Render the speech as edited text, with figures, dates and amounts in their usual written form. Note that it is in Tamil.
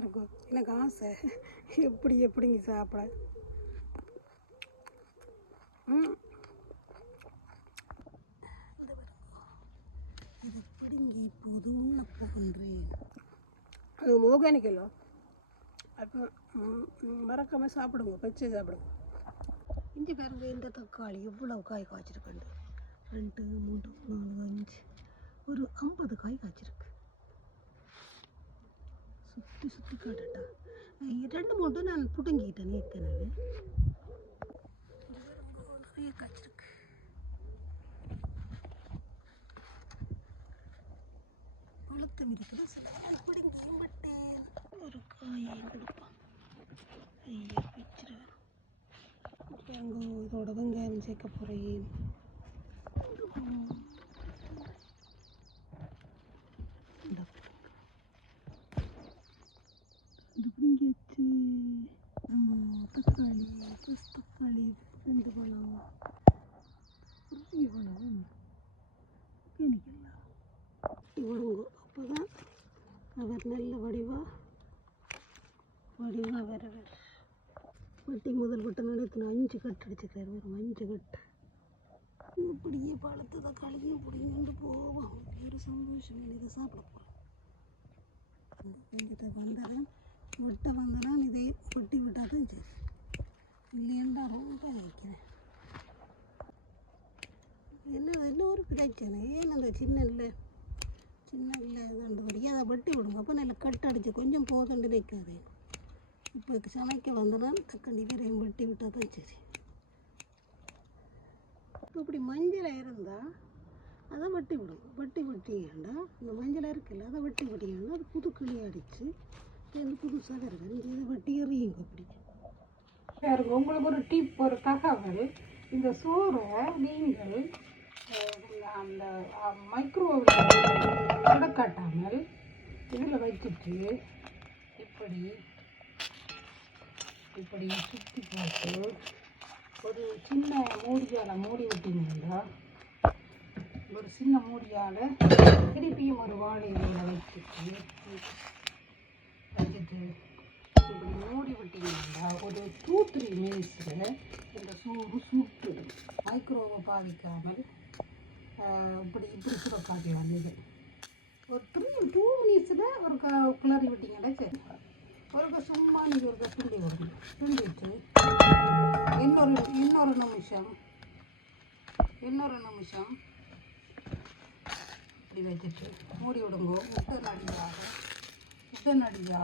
இருக்கும். எனக்கு ஆசை எப்படிங்க சாப்பிட. இதை பிடுங்கி இப்போது உண்ண போகின்றேன். அது ஆர்கானிக்கலோ, அப்போ மறக்காமல் சாப்பிடுங்க, பச்சை சாப்பிடுங்க. இஞ்சி பாருங்க, இந்த தக்காளி எவ்வளோ காய் காய்ச்சிருக்கண்டு. 2 3 4 5 ஒரு 50 காய் காய்ச்சிருக்கு. சுற்றி காட்டட்டா? 2 3 நான் புடுங்கிட்டேன் ஏற்கனவே. நிறைய காய்ச்சிருக்கு. பழுத்தம் இருக்குது, சில பிடுங்கியும் விட்டேன். ஒரு காயை கொடுப்பான். ஐயா பிச்சிருவேன். அங்கே இதோட வெங்காயம் சேர்க்க போகிறேன். இது பிடிங்கி வச்சு தக்காளி, தக்காளி 2 பழம், பெரிய பழம் கேணிக்கலாம் இவ்வளவு. அப்போ தான் அவர் நல்ல வடிவாக வர வெட்டி முதல் விட்டு நடத்தின 5 கட்டு அடிச்சுக்கிறார். ஒரு 5 கட்டு இப்படியே பழத்தை தக்காளியும் பிடிங்கிட்டு போவோம். ஒரு சந்தோஷம். இதை சாப்பிட போகிறோம். எங்கிட்ட வந்ததான் வெட்ட வந்ததான் இதை வெட்டி விட்டால் தான் சரி, இல்லைன்னா ரொம்ப வைக்கிறேன். என்ன ஒரு பிரச்சனை, ஏன் அந்த சின்ன இல்லை இதாண்டபடியே அதை வெட்டி விடுங்க. அப்போ நல்லா கட்டு அடிச்சு கொஞ்சம் போதண்டு நிற்காது. இப்போ சமைக்க வந்தனால் தக்காளி வரையும் வெட்டி விட்டால் தான் சரி. இப்போ இப்படி மஞ்சள் இருந்தால் அதை வெட்டி விடும். வெட்டிங்கன்னா இந்த மஞ்சள் இருக்குல்ல, அதை வெட்டிங்கன்னா அது புது கிளி அடித்து புதுசாக இருக்குது. இதை வெட்டி எறியுங்க. அப்படி பாருங்க, உங்களுக்கு ஒரு டிப், ஒரு தகவல். இந்த சோறை நீங்கள் அந்த மைக்ரோவேவில் காட்டாமல் இதில் வச்சுட்டு இப்படி சுற்றி போட்டு ஒரு சின்ன மூடியால் மூடி விட்டீங்கன்னா, ஒரு சின்ன மூடியால் திருப்பியும் ஒரு வாழை இலையில் வச்சுட்டு இப்படி மூடி விட்டீங்கன்னா ஒரு 2-3 மினிட்ஸில் இந்த சூடு சுட்டு மைக்ரோவை பாதிக்காமல் இப்படி சுட காட்டலாம். இது ஒரு 2 மினிட்ஸில் ஒரு கிளறி விட்டீங்கன்னா சரி. ஒரு சும்மா நீங்கள் ஒரு கிண்டி விடணும். கிண்டிட்டு இன்னொரு நிமிஷம் இப்படி வச்சுட்டு மூடி விடுங்க. உடனடியாக